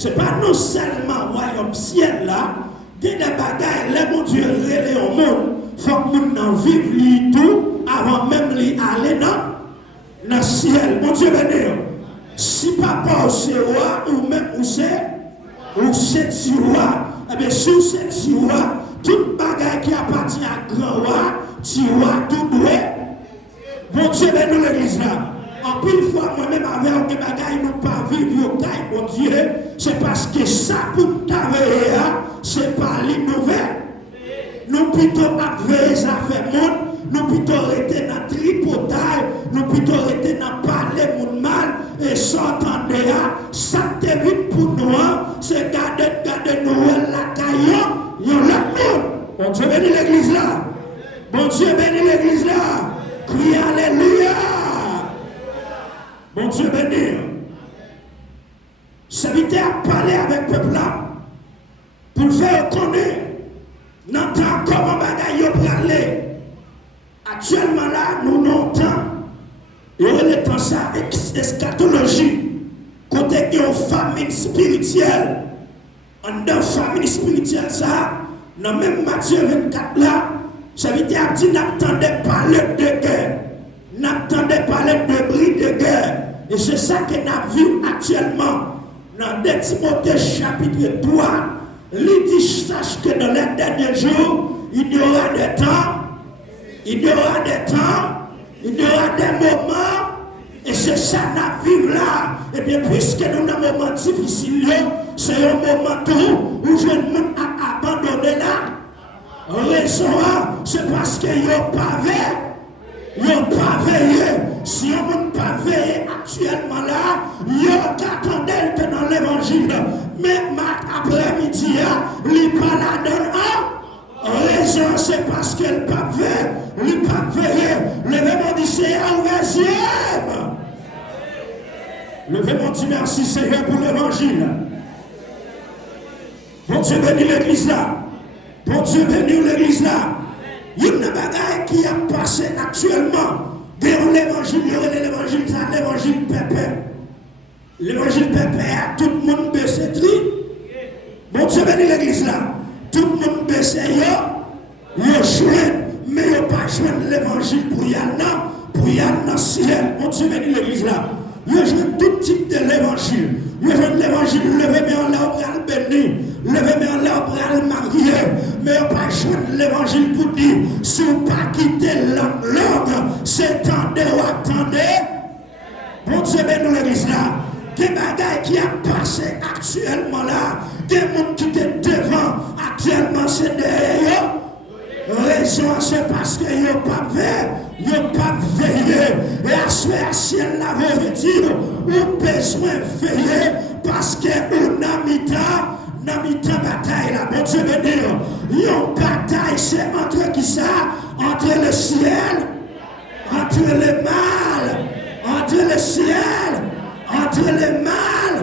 c'est pas non seulement royaume ciel là, il y a des bagailles, les mon Dieu relé au monde, faut que nous vivions tout avant même d'aller dans le ciel. Mon Dieu béni. Si papa c'est roi ou même ou c'est roi, eh bien si c'est roi, toute bagaille qui appartient à grand roi, roi tout doué. Bon Dieu béni l'église là. En pile fois moi-même avec des bagailles nous pas vivre au taille, mon Dieu, c'est parce que ça pour nous travailler, c'est pas les nouvelles. Nous plutôt veiller ça fait monde, nous plutôt rester dans tripotage, nous plutôt rester dans parler mon mal et s'entendre ça te vite pour nous, c'est garder nous la caillon, il y a l'autre monde. Bon Dieu béni l'église là. Bon Dieu béni l'église là. Crie alléluia. Bon Dieu béni. Serviteur a parlé avec le peuple là pour le faire connaître. N'entend comment bagaille pour aller. Actuellement là, nous n'entendons. Et on est dans ça eschatologie. Côté qu'il y a une famine spirituelle. En dans famine spirituelle, ça, dans même Matthieu 24 là, serviteur a dit n'attendez parler de guerre. N'attendez parler de bris de guerre. Et c'est ça que nous vivons actuellement. Dans 2 Timothée chapitre 3, il dit sache que dans les derniers jours, il y aura des temps, il y aura des temps, il y aura des moments, et c'est ça que nous vivons là. Et bien, puisque nous avons un moment difficile, c'est un moment où je ne peux pas abandonner là. Raison, c'est parce qu'il n'y a pas veillé. Il n'y a pas veillé. Si on ne peut pas veiller actuellement là, il y a qu'attendait dans l'évangile. Mais après-midi, il n'est pas la donne. Raison, c'est parce qu'elle ne pas veiller. Il n'est pas veillé. Levez-moi dit c'est un deuxième. Levez-moi dit merci Seigneur pour l'évangile. Bon Dieu béni l'église là. Bon Dieu béni l'église là. Il y a une bagaille qui a passé actuellement. Dans l'évangile, il y a l'évangile pépé. L'évangile pépé, tout le monde baisse tri. Bon Dieu béni l'église là. Tout le monde baisse il y a joué, mais il n'y a pas joué l'évangile pour y aller dans le ciel. Bon Dieu béni l'église là. Il y a joué tout type de l'évangile. Il y a joué l'évangile, levez-moi en l'air pour le bénir. Levez-moi en l'air pour le marier. Mais il n'y a pas joué l'évangile pour dire si vous ne pas quitter l'angle, c'est tendez ou attendez. Bon Dieu béni l'église là. Des bagailles qui a passé actuellement là. Des gens qui étaient devant actuellement c'est derrière. Raison c'est parce qu'il n'y a pas veillé. Il n'y a pas veillé. Et à ce ciel la vérité, on a besoin de veiller parce qu'on a mis bataille là. Bon Dieu veut dire, une bataille c'est entre qui ça? Entre le ciel, entre le mal, entre le ciel, entre le mal.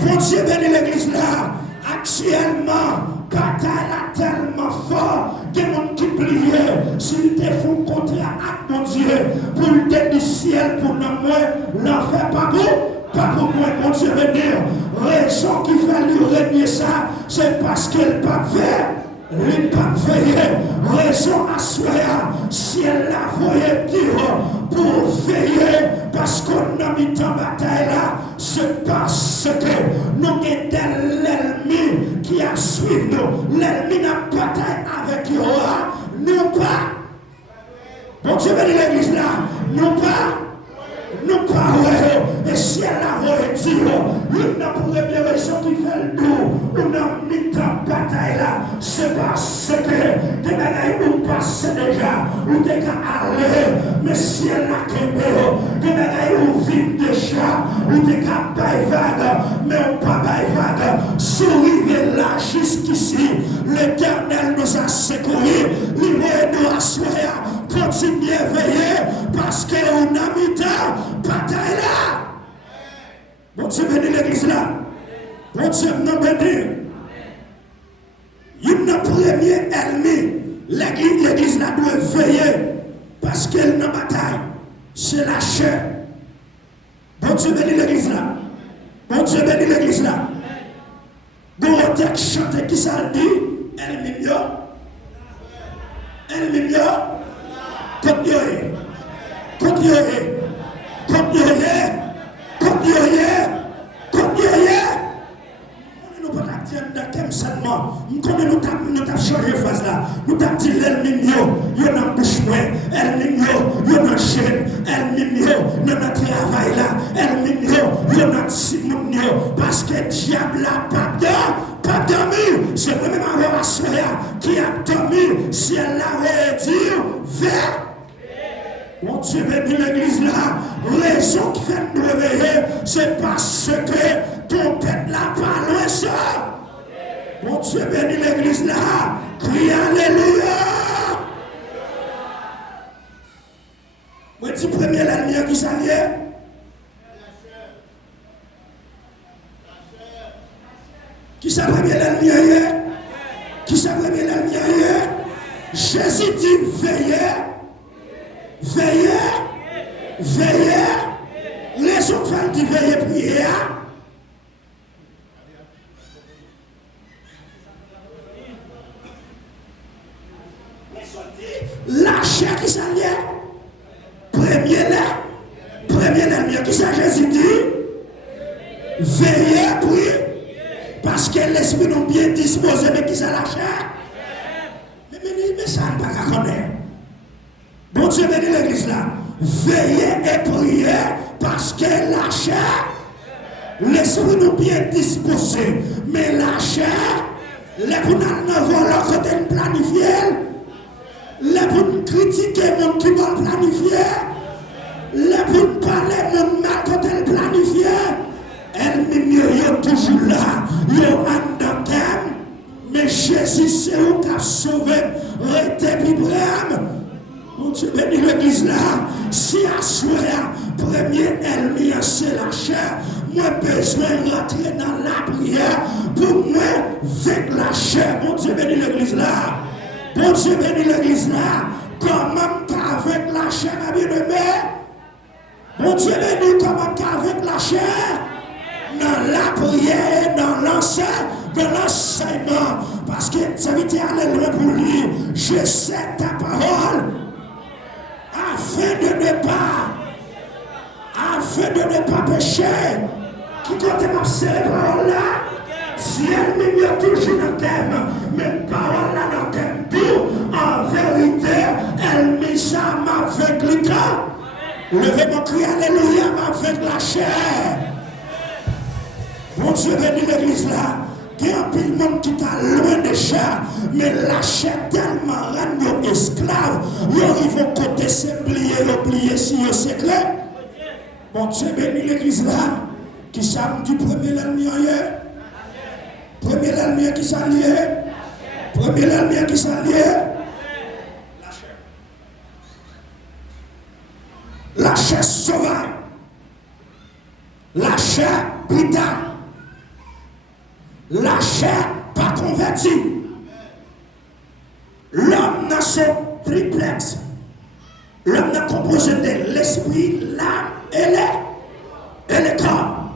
Bon Dieu béni l'église là. Actuellement, bataille là tellement fort que mon qui plie, s'il te font contrat avec mon Dieu, pour le tête du ciel, pour nous, l'enfer pas pour moi, mon Dieu veut dire, raison qui fait lui régner ça, c'est parce qu'elle pas fait. Il pas veiller, raison à soi, si elle l'a voyé dire pour veiller, parce qu'on a mis en bataille là, c'est parce que nous avons l'ennemi qui a suivi nous, l'ennemi n'a bataille avec nous, nous pas. Bon Dieu béni l'église là, nous pas, et si elle a voyé dire, il n'a pour les raisons qui fait le dos, on a mis en bataille là, c'est parce que des bagailles nous passent déjà, ou des cas aller, mais si elle a tombé, des bagailles nous vivent déjà, ou des cas bail vague, mais on pas bail vague, souriez là jusqu'ici, l'Éternel nous a secourus, libérez-nous à soi, continuez à veiller, parce qu'on a mis en bataille là. Bon Dieu béni l'église là. Bon Dieu nous béni. Il y a un premier ennemi. L'église là doit veiller parce qu'elle n'a bataille. C'est la chair. Bon Dieu béni l'église là. Bon Dieu béni l'église là. texte chanté qui ça dit, elle mime elle mime copier, nous pas dire dans seulement, nous avons changé phase là, nous avons dit elle mime yo dans bouche moi, elle mime yo dans chaîne, elle mime yo dans travail là, elle mime yo dans simon parce que diable là pas dormi, c'est même ma qui a dormi si elle l'avait dit vers. Mon Dieu bénit l'église là. Raison qui fait nous réveiller, c'est parce que ton peuple n'a pas loin ça. Mon Dieu bénit l'église là. Crie alléluia. Moi, dis premier la lumière qui s'allie. Qui s'est premier la lumière? Qui s'est premier la lumière? Jésus dit veillez. Veillez, les autres femmes qui veillent prier. La chair qui s'allie, premier l'ennemi qui s'est Jésus dit, veillez prier, parce que l'esprit nous bien disposé, mais qui s'est la chair. Mais ça ne pas qu'à connaître. Bon Dieu bénit l'église là. Veillez et priez parce que la chair, l'esprit nous bien disposé, mais la chair, les pour nous voler côté planifié, les pour critiquer les gens qui vont planifier, les pour parler mon mal côté planifié, elle est toujours là, il en thème, mais Jésus c'est où qui a sauvé, rete Ibrahim. Mon Dieu bénit l'église là. Si à soir, premier ennemi, c'est la chair, moi besoin de rentrer dans la prière pour moi vaincre la chair. Mon Dieu bénit l'église là. Mon Dieu bénit l'église là. Comment avec la chair, ma bien-aimée? Mon Dieu bénit comment avec la chair? Dans la prière, dans l'enseignement. Parce que ça veut dire aller loin pour lui. Je sais ta parole. Afin de ne pas pécher, qui compte ma parole là, si elle m'y toujours dans le thème, mais parole là dans le thème tout, en vérité, elle m'y ça m'avec le cas. Levez mon cri, alléluia, m'avec la chair. Mon Dieu bénit l'église là. Il y a un peu de monde qui t'a loin de chair, mais la chair tellement rend esclave, ils vont côté c'est plier si c'est clair. Bon Dieu bénit l'église là, qui samedi premier l'ennemi hier, premier l'ennemi qui s'allie, premier l'ennemi qui s'allie, la chair sauvage, la chair brutale. La chair pas convertie. L'homme dans son triplex. L'homme est composé de l'esprit, l'âme et le corps.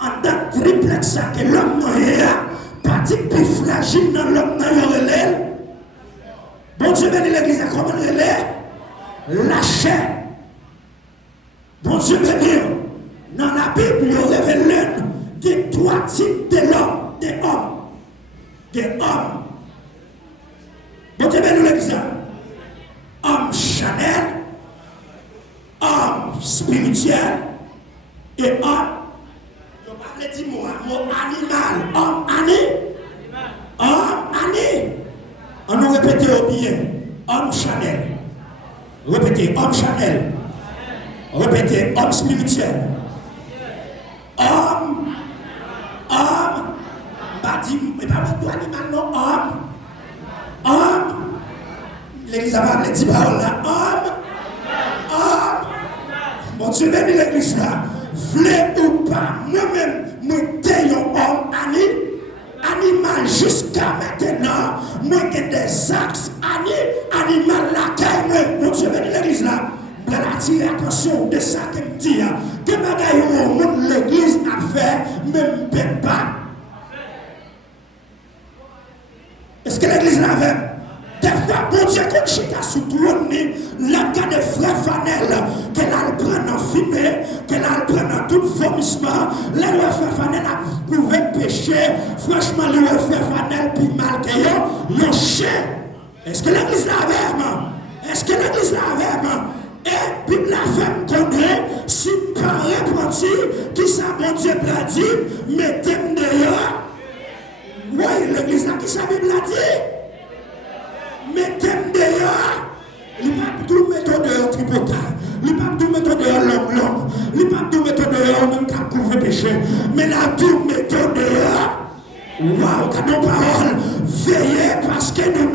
En tant que triplex, que l'homme n'a pas de plus fragile dans l'homme n'a pas. Bon Dieu bénit l'église, comment elle est? La chair. Bon Dieu bénit. Dans la Bible, il révèle des trois types de l'homme. Des hommes. Bon Dieu bénit l'église. Homme charnel, homme spirituel et homme. Je parle du mot animal. Homme animal. On nous répète au bien. Homme charnel. Répétez, homme charnel. Répétez, homme spirituel. Homme. Pas dit, mais pas beaucoup animal, non, homme. L'église a parlé de paroles là, homme. Mon Dieu, bénit l'église là. V'lez ou pas, moi-même, nous sommes homme animal jusqu'à maintenant. Moi, j'ai des axes animal là, mon Dieu, bénit l'église là. Je vais attirer l'attention de ça que me dit. Que bagaille l'église a fait, même pas. avec. Des fois, bon Dieu, quand chita sous trône, l'âme de frère Fanel, qu'elle a le prendre en fumée, qu'elle a le prendre en tout vomissement, là, le frère Fanel a prouvé pécher, franchement, le frère Fanel, puis mal que yo, chien. Est-ce que l'église l'a vraiment? Est-ce que l'église l'a vraiment? Et puis la femme connaît, si par repenti, qui ça, bon Dieu, l'a dit, mettez-moi dehors. Oui, l'église là, qui ça, Bible l'a dit? Mettez-moi dehors. Il ne va pas tout mettre dehors tripotal. Il ne va pas tout mettre dehors long. Il ne va pas tout mettre dehors même qu'à couvrir péché. Mais là, tout mettre dehors. Waouh, quand nos paroles, veillez parce que nous